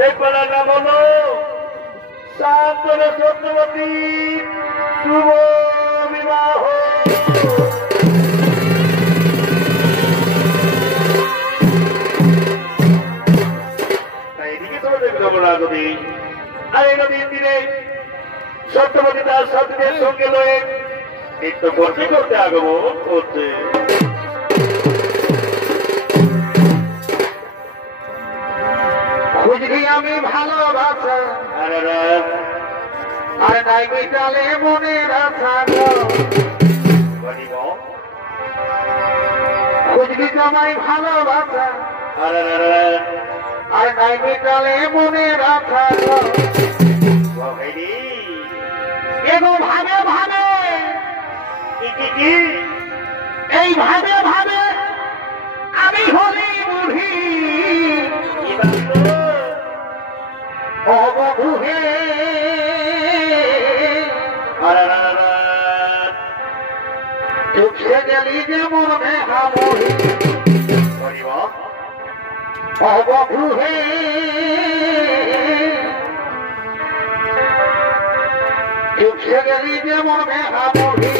সেই পাড়ার নাম হলো শান্তনু চক্রবর্তী শুভ বিবাহ। এদিকে চলে যাবে যমুনা নদী। আর এই নদীর তীরে সত্যবতী তার সাথীদের সঙ্গে লয়ে নৃত্য করতে করতে আগমন করছে। খুঁজবি আমি ভালোবাসা আর নাই বিটালে মনের আশা খুঁজবি আমায় ভালোবাসা আর নাই বিটালে মনের আশা এগো ভাবে ভাবে এই ভাবে ভাবে আমি হলি বুড়ি অবধূহে চুপসে গেলি যেমন মেহামহি অবধূহে চুপসে গেলি যেমন মেহামহি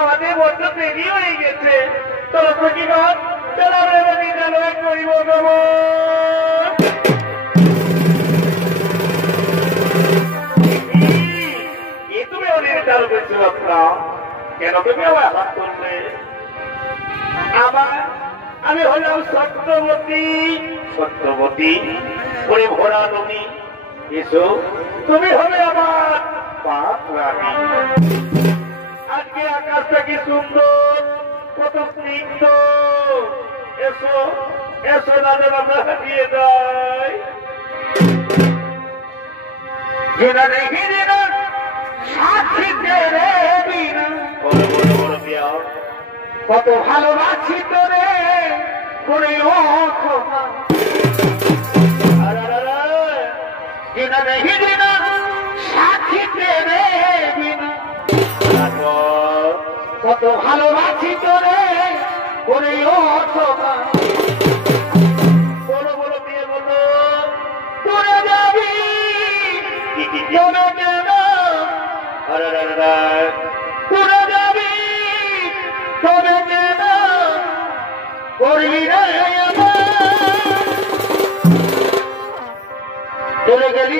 আমাদের মধ্যে দেরি হয়ে গেছে। তোর সখীগণ চলো আমরা বিদ্যালয় করিব তুমি অনেক চালু করছো আপনার কেন তুমি আমার হাত করলে? আমি হলাম সত্যবতী। সত্যবতী ওরে ভরা নদী এসো তুমি হবে আমার পাপ রানী। আজকে আকাশটা কি সুন্দর, কত স্নিগ্ধ। এসো এসো দাদা আমরা দিয়ে যাই। কত ভালোবাসি তোরে করে ও সাথী তেরে কত ভালোবাসি তোরে করে ও বলো বলো দিয়ে বলো তোরে যাবি তোরে দেব তোরে যাবি তোরে দেব করবি রে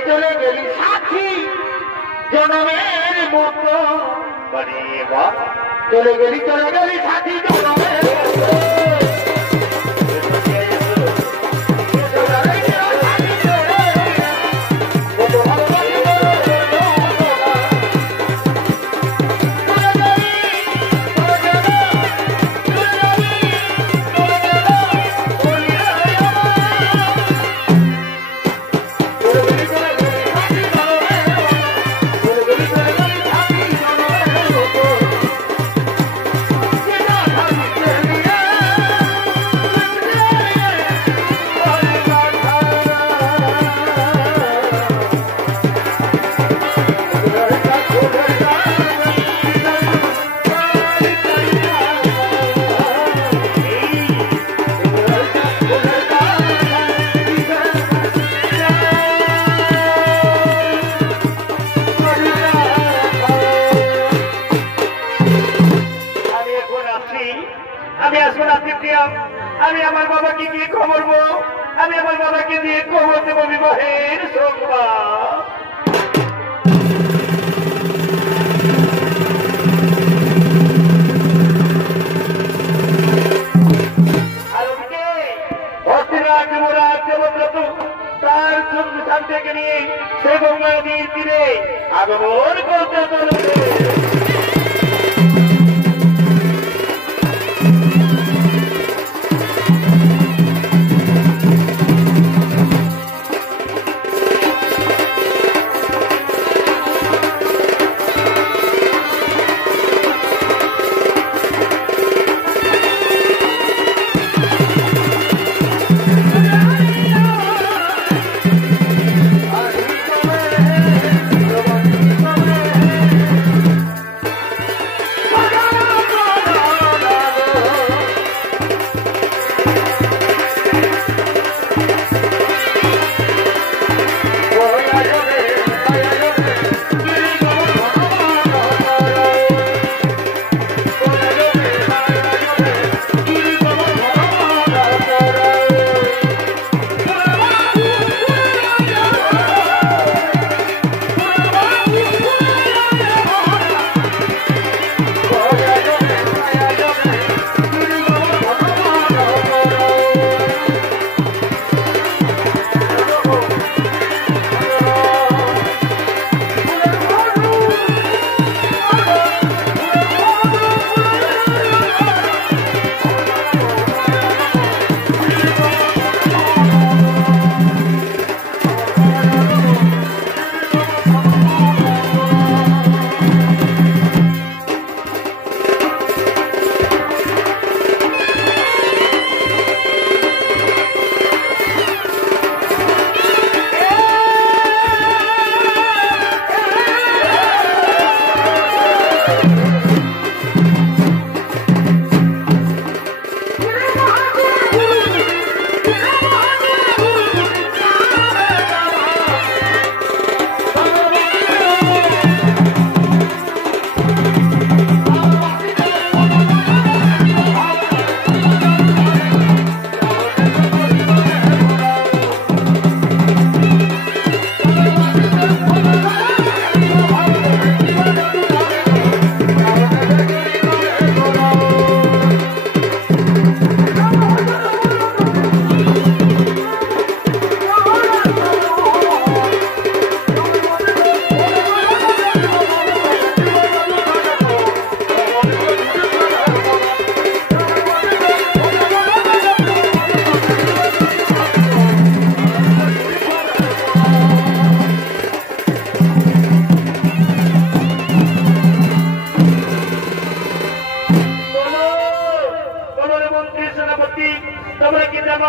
চলে গেলি সাথী জনমের মতো চলে গেলি সাথী জনমের বাবাকে গিয়ে খবর বো, আমি আমার বাবাকে দিয়ে খবর দেবো বিবাহের সংবাদ। আর ওদিকে হস্তিরাজ যুবরাজ দেবব্রত তার সন্তান থেকে নিয়ে সে গঙ্গা নদীর তীরে আগমন করতে চলেছে।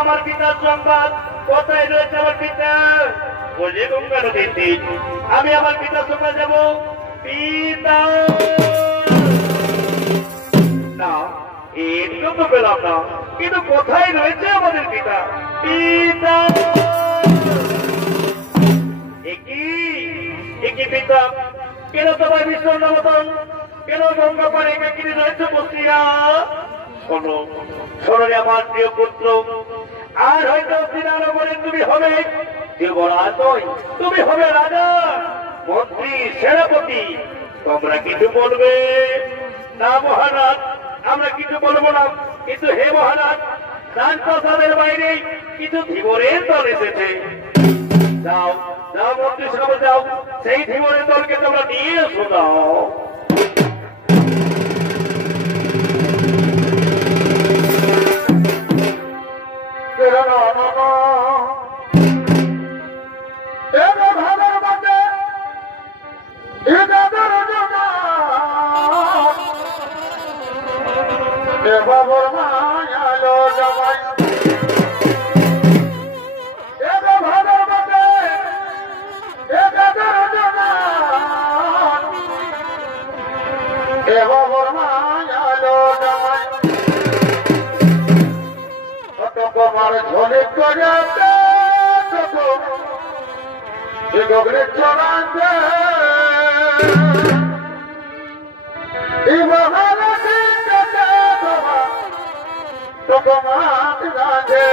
আমার পিতার সংবাদ কোথায় রয়েছে আমার পিতা? বলে গঙ্গা নদীর তীর। আমি আমার পিতার সঙ্গে যাব। পিতা না, একটু তো পেলাম না, কিন্তু কোথায় রয়েছে আমাদের পিতা? পিতা একই পিতা, কেন তোমার বিশ্বর মতন, কেন গঙ্গা পারে একাকিনী রয়েছে বসিয়া? শোনো শোনো রে আমার প্রিয় পুত্র, আর হয়তো শ্রীরামবরের তুমি হবে যুবরাজ নয়, তুমি হবে রাজা, মন্ত্রী, সেনাপতি। তোমরা কিছু বলবে না মহারাজ? আমরা কিছু বলবো না, কিন্তু হে মহারাজ, রাজপ্রাসাদের বাইরে কিছু ধীবরের দল এসেছে। যাও যাও মন্ত্রী সভা যাও, সেই ধীবরের দলকে তোমরা নিয়ে এসো। দাও বাবর মায়ালো জামাই এগো ভাদর বটে এগাদর জামান এ বাবর মায়ালো জামাই কত কমার ঝোলে করাতে কত এ গগরে চড়াতে এ মহারাজ তোমার রাজে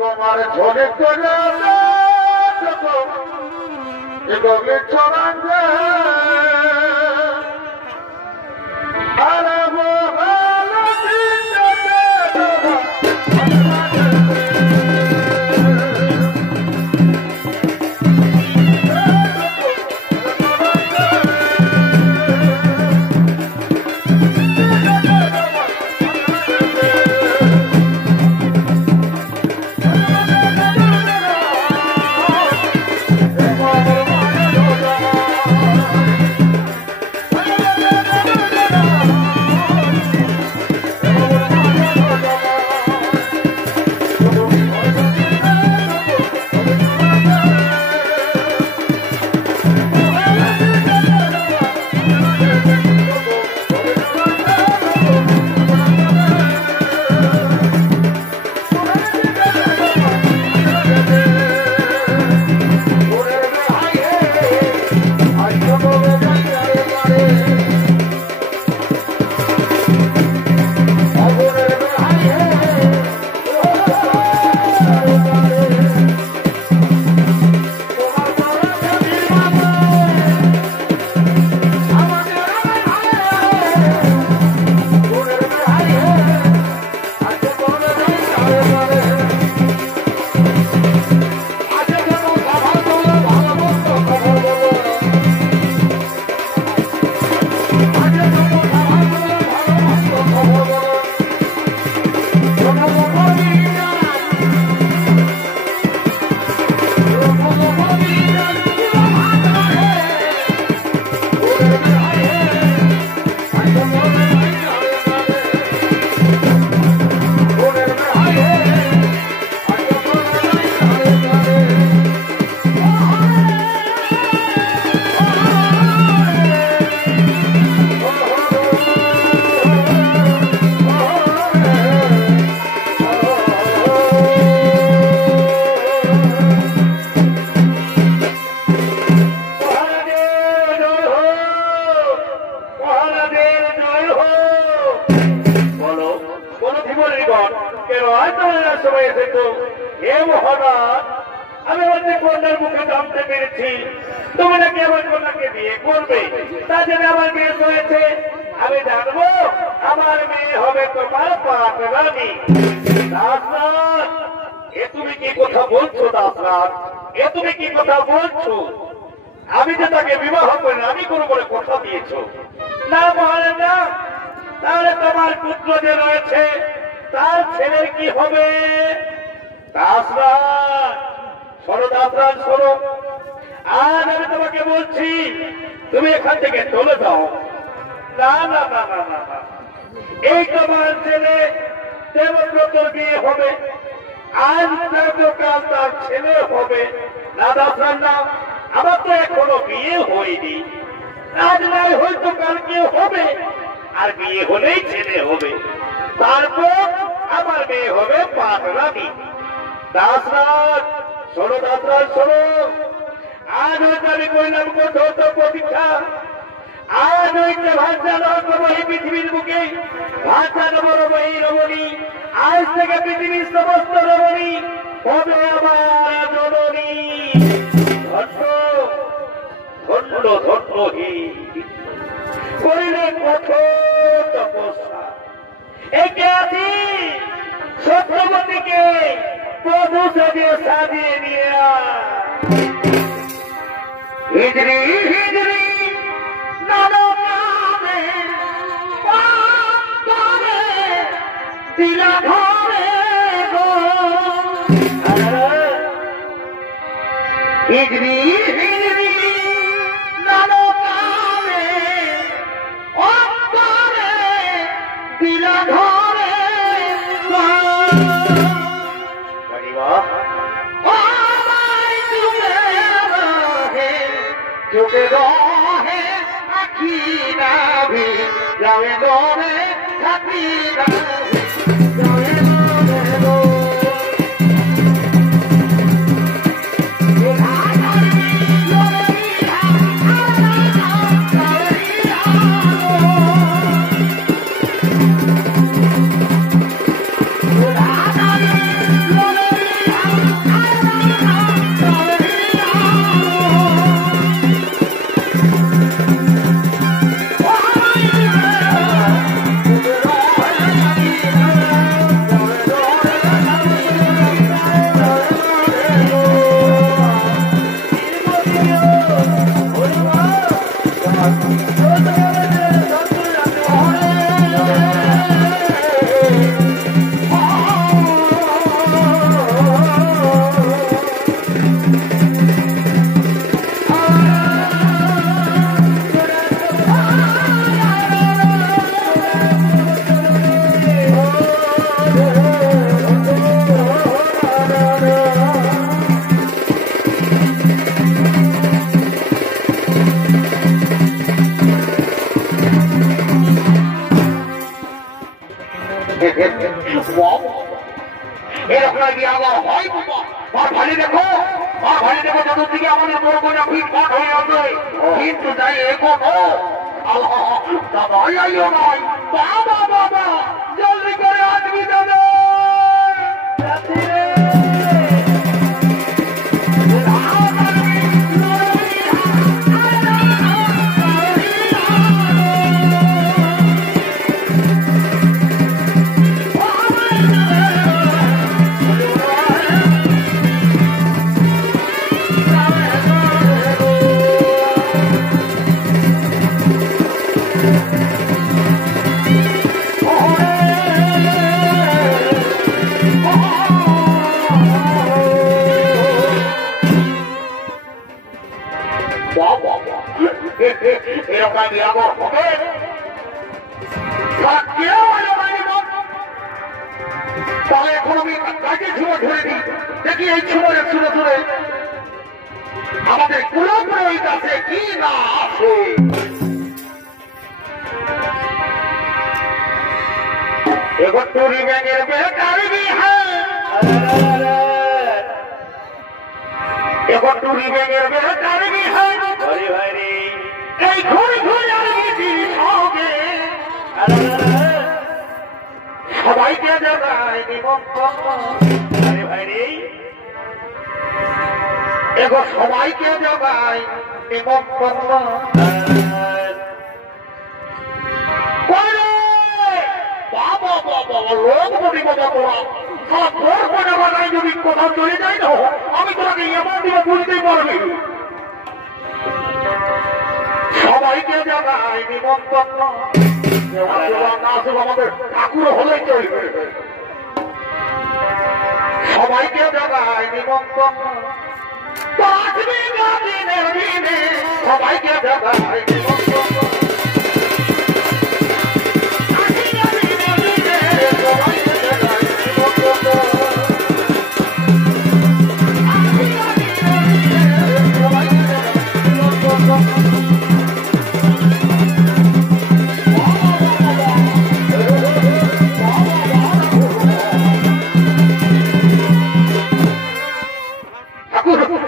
তোমার ঝোলে করে গগলে চড়াঙ্গে আমি অনেক কন্যার মুখে জানতে পেরেছি তুমি নাকি আমার কন্যাকে বিয়ে করবে, তা জেনে আমার বিয়ে হয়েছে। আমি জানবো আমার মেয়ে হবে তোমার পাটরানী। দাসরাজ, এ তুমি কি কথা বলছো? দাসরাজ, এ তুমি কি কথা বলছো? আমি যে তাকে বিবাহ করে রানী করবো বলে কথা দিয়েছো। না মহারাজা, তাহলে তোমার পুত্র যে রয়েছে তার ছেলের কি হবে? দাসরাজ শোনো, দাসরাজ শোনো, আজ আমি তোমাকে বলছি তুমি এখান থেকে চলে যাও। না না না না না না, এই তোমার ছেলে দেবব্রতর বিয়ে হবে, আজ কাল তার ছেলে হবে। না দাসরাজ না, আমার তো এখনো বিয়ে হয়নি, আজ নাই হয়তো কালকে হবে, আর বিয়ে হলেই ছেলে হবে, তারপর আমার মেয়ে হবে পাটরানী। দাসরাজ শোনো, দাসরাজ শোনো, আজ হয়তো আমি করলাম কঠোর প্রতীক্ষা, আজ হইতে ভাষা নব এই পৃথিবীর বুকে, ভাষা নব এই রমণী, আজ থেকে পৃথিবীর সমস্ত রমণী হবে আমার জননী। ধন্য ধন্য ধন্যহী করিলে কঠোর তপস্যা, একে আছি সত্যবতীকে প্রভু সাজিয়ে নিয়ে হিজড়ি হিজড়ি নামে দিলা ঘরে গো হিজড়ি হিজড়ি নামে অন্তরে দিলা ঘরে চোখে রহে আখি নাভি যাবে দরে থাকি এরকম গিয়ে আবার হয় বাবা আর ভালো দেখো চতুর্দিকে আমাদের বড় করে ফিটফাট হয়ে আছে কিন্তু যাই এগোনো দাদা আইও নয় বাবা বাবা জলদি করে আসবি দাদা তাহলে এখন আমি তাকে ঝুমে ধরে দিই দেখি এই ঝুমরে শুনে শুনে আমাদের পুরোপুরি কাছে কি না আছে এবার টুরি ব্যাঙের বেকারবি এবার টুরি ব্যাঙের বেকারবি এই ঘুরে ঘুরে আসবি সঙ্গে সবাইকে জানাই নিমন্ত্রণ ভাইরে এবার সবাইকে জানাই নিমন্ত্রণ বাবা বাবা লোক বলি বাবা তোরা তোর কোনো বানাই যদি কোথাও চলে যাই না আমি তোকে এমন দিকে বুঝতেই পারবি সবাইকে জানাই নিমন্ত্রণ আমাদের ঠাকুর হলেই চলবে সবাইকে জানাই নিমন্ত্রণ সবাইকে জানাই নিমন্ত্রণ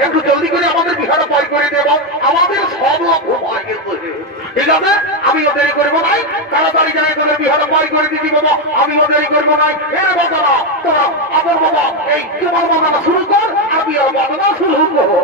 একটু জলদি করে আমাদের বিহারটা পয় করে দেব আমাদের সব ঠিক আছে আমিও দেরি করবো নাই তাড়াতাড়ি জানাই তোদের বিহারটা পয় করে দিবি বাবা আমিও দেরি করবো নাই এর বাবা তোরা আমার বাবা এই তোমার বাবাটা শুরু কর আর বিহার বাবাটা শুরু করো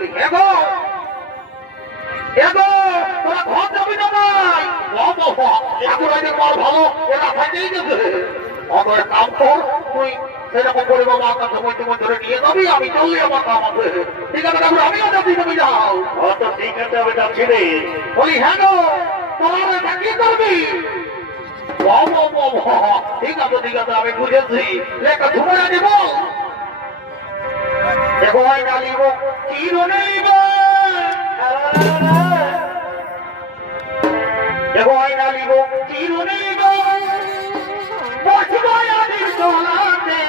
বলি এগো এগো তোরা ঘর যাবি না ভাই এখন আগে বল ভালো ওরা ফাইতেই গেছে অতএব কাম কর তুই সেরকম করে বাবা আপনার সময় তোমার ধরে নিয়ে যাবি আমি চললি আমার কাম আছে ঠিক আছে ঠাকুর আমিও যাচ্ছি তুমি যাও তো ঠিক আছে আমি যাচ্ছি রে বলি হ্যাঁ গো তোমার এটা কি করবি ঠিক আছে আমি বুঝেছি একটা ধুমরা দিব দেখো হয় না লিব চিরনে লিব দেখো হয় না লিব চিরনে লিব বসবো আদির দোলাতে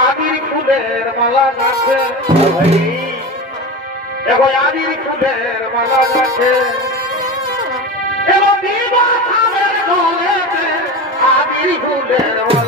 আদির ফুলের মালা গাছে দেখো আদির ফুলের মালা গাছে এবং দিবা খামের দোলেতে আদির ফুলের মালা